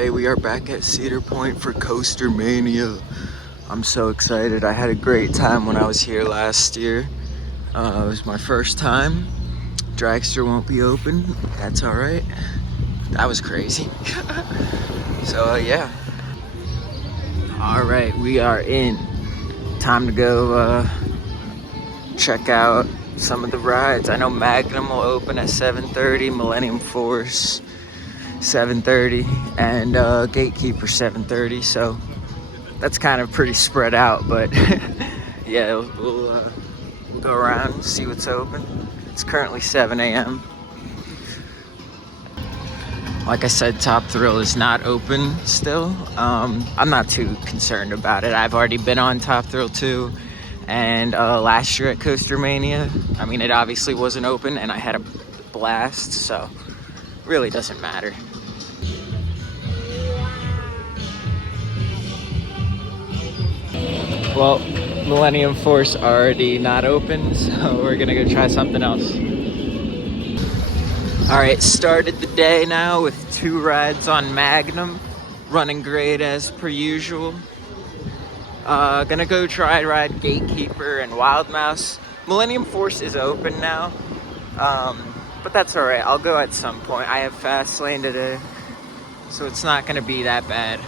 Today we are back at Cedar Point for CoasterMania. I'm so excited. I had a great time when I was here last year. It was my first time. Dragster won't be open. That's all right. That was crazy. So yeah. All right, we are in. Time to go check out some of the rides. I know Magnum will open at 7:30, Millennium Force 7:30, and Gatekeeper 7:30. So that's kind of pretty spread out, but yeah, we'll go around, see what's open. It's currently 7 a.m. Like I said, Top Thrill is not open still. I'm not too concerned about it. I've already been on Top Thrill 2, and last year at CoasterMania, I mean, it obviously wasn't open, and I had a blast, so really doesn't matter. Well, Millennium Force already not open, so we're gonna go try something else. All right, started the day now with 2 rides on Magnum, running great as per usual. Gonna go try ride Gatekeeper and Wild Mouse. Millennium Force is open now, but that's all right. I'll go at some point. I have fast lane today, so it's not gonna be that bad.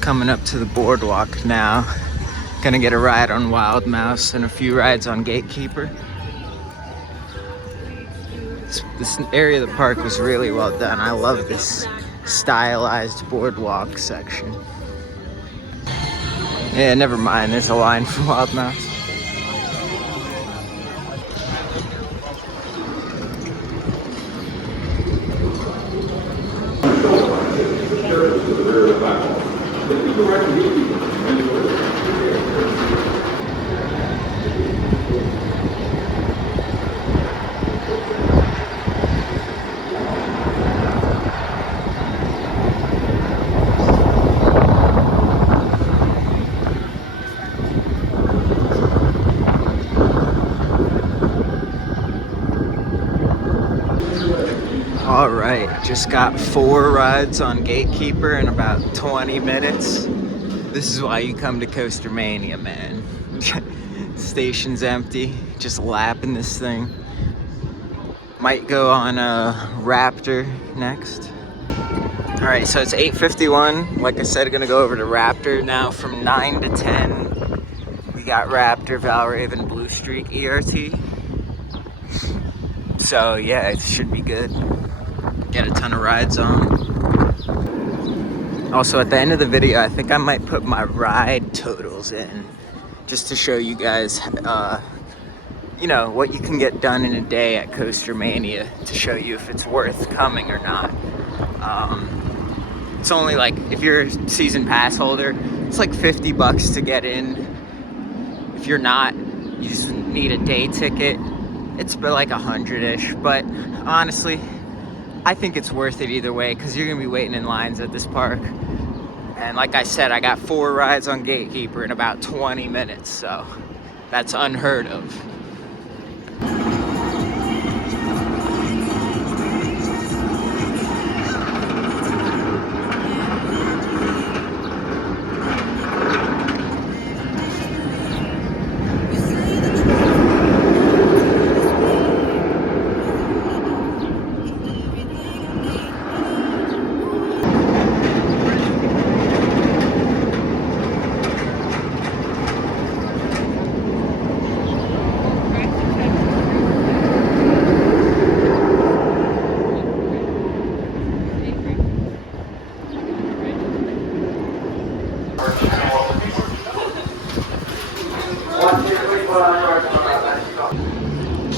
Coming up to the boardwalk now. Gonna get a ride on Wild Mouse and a few rides on Gatekeeper. This area of the park was really well done. I love this stylized boardwalk section. Yeah, never mind, there's a line for Wild Mouse. All right, just got 4 rides on Gatekeeper in about 20 minutes. This is why you come to CoasterMania, man. Station's empty, just lapping this thing. Might go on Raptor next. All right, so it's 8:51. Like I said, gonna go over to Raptor now from 9 to 10. We got Raptor, Valraven, Blue Streak, ERT. So yeah, it should be good. Get a ton of rides on. Also, at the end of the video, I think I might put my ride totals in, just to show you guys, you know, what you can get done in a day at CoasterMania, to show you if it's worth coming or not. It's only like, if you're a season pass holder, it's like $50 to get in. If you're not, you just need a day ticket. It's about like 100-ish, but honestly, I think it's worth it either way, because you're gonna be waiting in lines at this park. And like I said, I got 4 rides on Gatekeeper in about 20 minutes, so that's unheard of.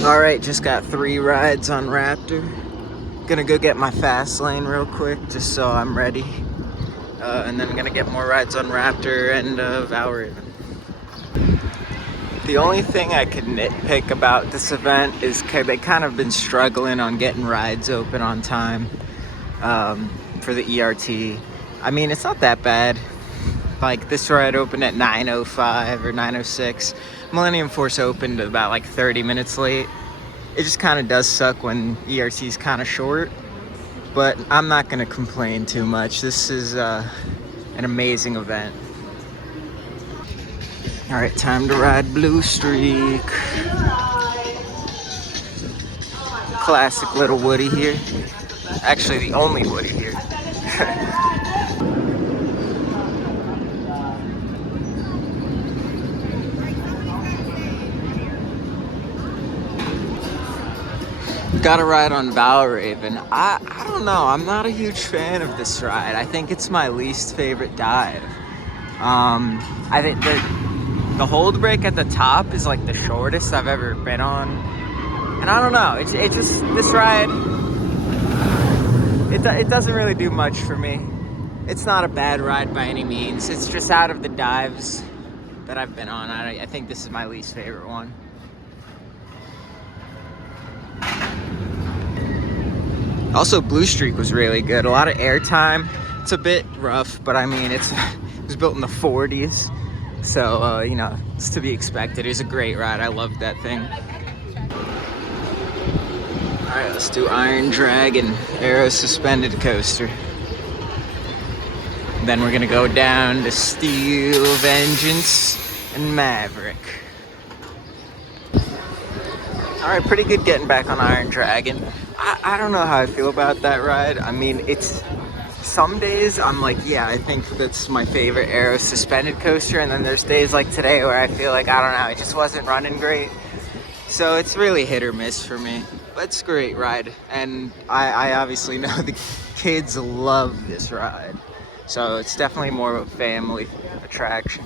All right, just got 3 rides on Raptor. Gonna go get my fast lane real quick, just so I'm ready. And then I'm gonna get more rides on Raptor and Valraven. The only thing I could nitpick about this event is they kind of been struggling on getting rides open on time for the ERT. I mean, it's not that bad. Like, this ride opened at 9:05 or 9:06. Millennium Force opened about like 30 minutes late. It just kind of does suck when ERT is kind of short. but I'm not gonna complain too much. This is an amazing event. All right, time to ride Blue Streak. Classic little Woody here. Actually, the only Woody here. Got a ride on Valraven. I don't know. I'm not a huge fan of this ride. I think it's my least favorite dive. I think the hold break at the top is like the shortest I've ever been on, and I don't know. It just this ride. It doesn't really do much for me. It's not a bad ride by any means. It's just out of the dives that I've been on, I think this is my least favorite one. Also, Blue Streak was really good. A lot of airtime. It's a bit rough, but I mean, it was built in the 40s. So, you know, it's to be expected. It was a great ride. I loved that thing. All right, let's do Iron Dragon, Aero Suspended Coaster. Then we're gonna go down to Steel Vengeance and Maverick. All right, pretty good getting back on Iron Dragon. I don't know how I feel about that ride. I mean, it's some days I'm like, yeah, I think that's my favorite Aero Suspended coaster, and then there's days like today where I feel like, I don't know, it just wasn't running great. So it's really hit or miss for me, but it's a great ride. And I obviously know the kids love this ride. So it's definitely more of a family attraction.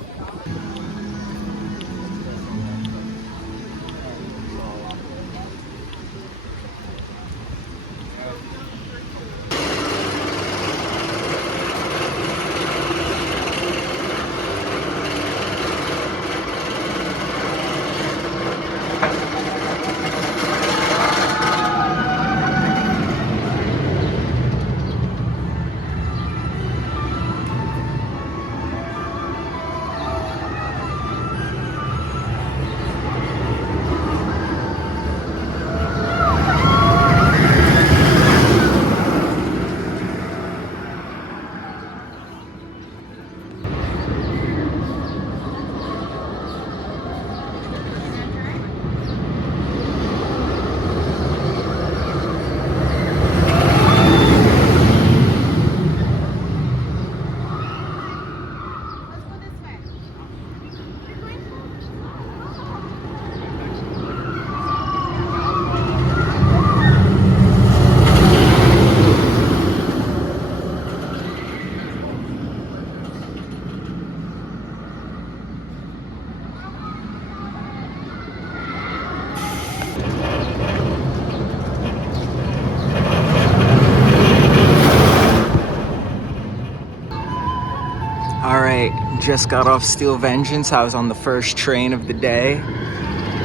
Just got off Steel Vengeance. I was on the first train of the day,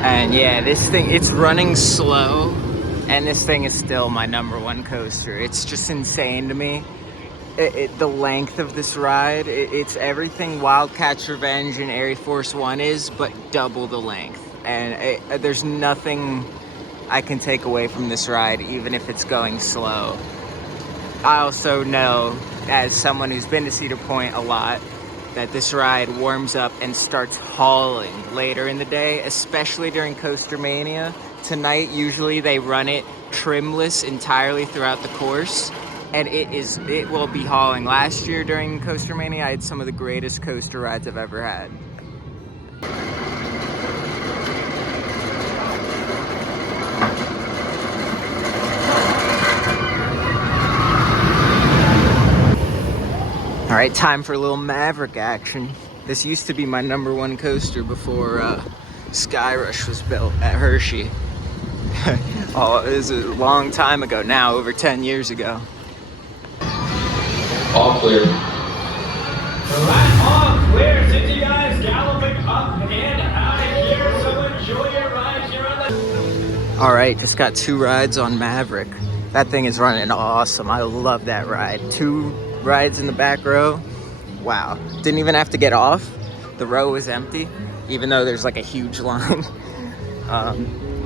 and yeah, this thing, it's running slow, and this thing is still my #1 coaster. It's just insane to me. The length of this ride, it's everything Wildcat's Revenge and Air Force One is, but double the length. And there's nothing I can take away from this ride, even if it's going slow. I also know, as someone who's been to Cedar Point a lot, that this ride warms up and starts hauling later in the day, especially during CoasterMania. Tonight, usually they run it trimless entirely throughout the course, and it will be hauling. Last year during CoasterMania, I had some of the greatest coaster rides I've ever had. All right, time for a little Maverick action. This used to be my #1 coaster before Skyrush was built at Hershey. Oh, it was a long time ago now, over 10 years ago. All clear. All clear. 60 guys galloping up and out of here, so enjoy your ride here on the... All right, just got 2 rides on Maverick. That thing is running awesome. I love that ride. 2 rides in the back row. Wow. Didn't even have to get off. The row was empty, even though there's like a huge line.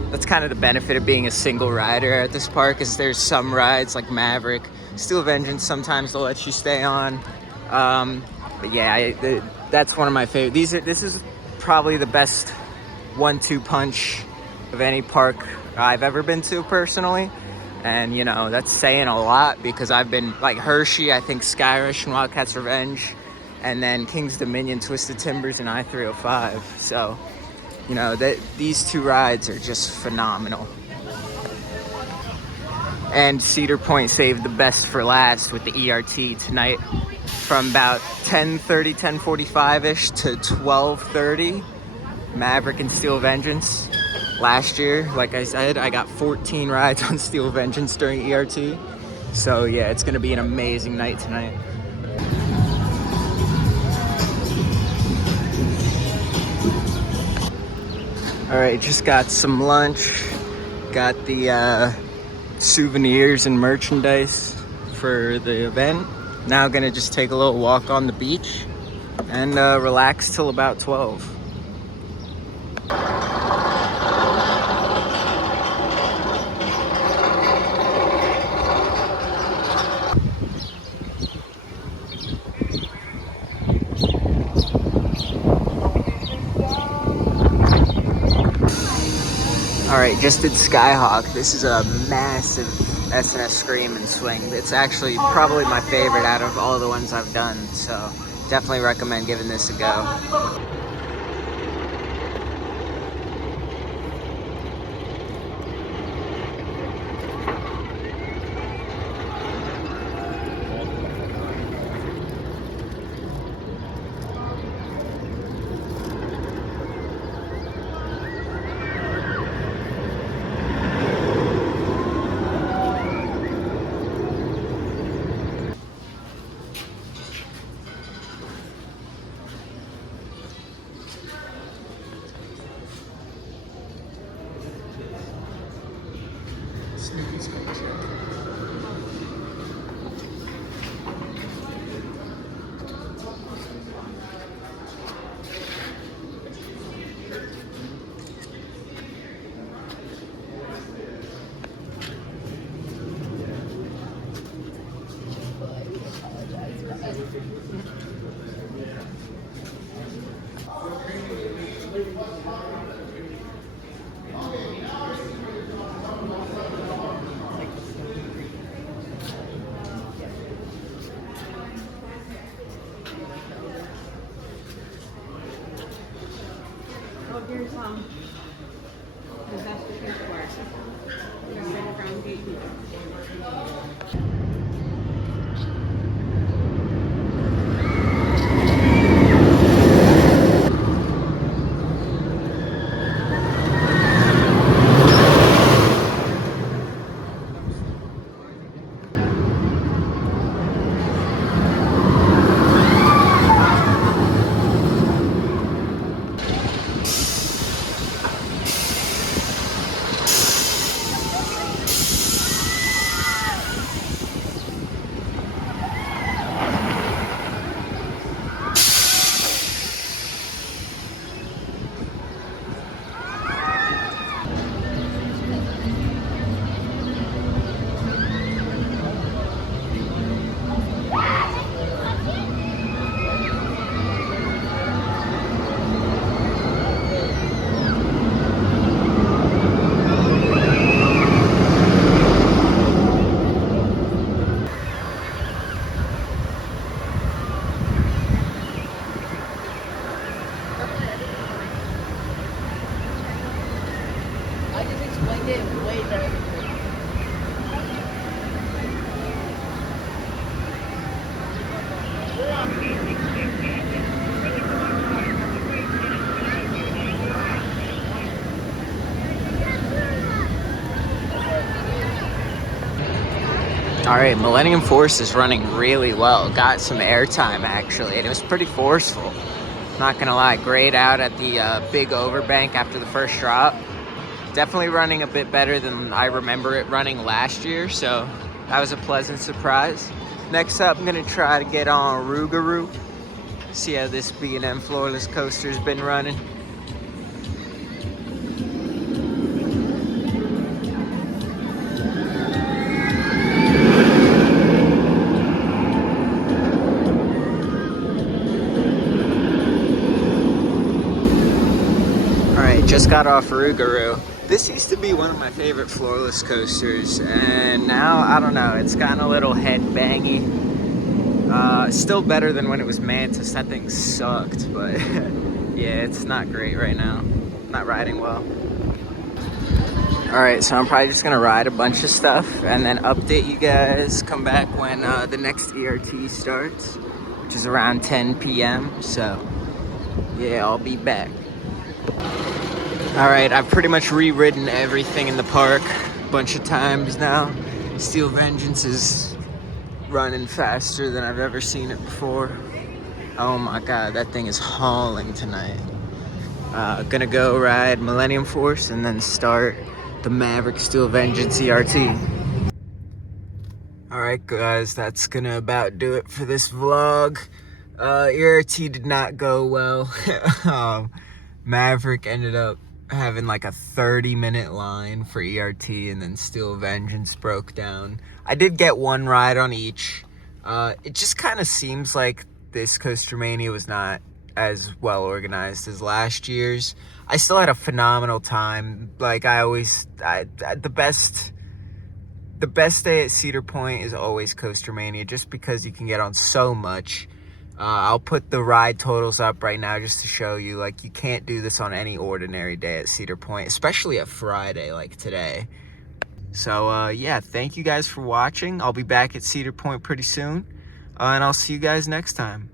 That's kind of the benefit of being a single rider at this park, is there's some rides like Maverick Steel Vengeance, sometimes they'll let you stay on. But yeah, that's one of my favorite. This is probably the best 1-2 punch of any park I've ever been to personally. And you know, that's saying a lot because I've been like Hershey, I think Skyrush and Wildcats Revenge, and then King's Dominion, Twisted Timbers, and I-305. So, you know, these 2 rides are just phenomenal. And Cedar Point saved the best for last with the ERT tonight. From about 10:30, 10:45-ish to 12:30, Maverick and Steel Vengeance. Last year, like I said, I got 14 rides on Steel Vengeance during ERT. So yeah, it's gonna be an amazing night tonight. All right, just got some lunch. Got the souvenirs and merchandise for the event. Now gonna just take a little walk on the beach and relax till about 12. All right, just did Skyhawk. This is a massive S&S Scream and Swing. It's actually probably my favorite out of all the ones I've done, so definitely recommend giving this a go. Here's that's the pink part. There's a brown gate. All right, Millennium Force is running really well. Got some airtime actually, and it was pretty forceful. Not gonna lie, grayed out at the big overbank after the first drop. Definitely running a bit better than I remember it running last year, so that was a pleasant surprise. Next up, I'm gonna try to get on Rougarou. See how this B&M floorless coaster's been running. Just got off Rougarou. This used to be one of my favorite floorless coasters, and now, I don't know, it's gotten a little head bangy. Still better than when it was Mantis. That thing sucked, but yeah, it's not great right now. Not riding well. Alright, so I'm probably just gonna ride a bunch of stuff and then update you guys, come back when the next ERT starts, which is around 10 p.m. So yeah, I'll be back. Alright, I've pretty much re-ridden everything in the park a bunch of times now. Steel Vengeance is running faster than I've ever seen it before. Oh my god, that thing is hauling tonight. Gonna go ride Millennium Force and then start the Maverick Steel Vengeance ERT. Alright guys, that's gonna about do it for this vlog. ERT did not go well. Maverick ended up having like a 30-minute line for ERT, and then Steel Vengeance broke down. I did get one ride on each. It just kind of seems like this CoasterMania was not as well organized as last year's. I still had a phenomenal time. Like the best day at Cedar Point is always CoasterMania, just because you can get on so much. I'll put the ride totals up right now just to show you, like, you can't do this on any ordinary day at Cedar Point, especially a Friday like today. So yeah, thank you guys for watching. I'll be back at Cedar Point pretty soon, and I'll see you guys next time.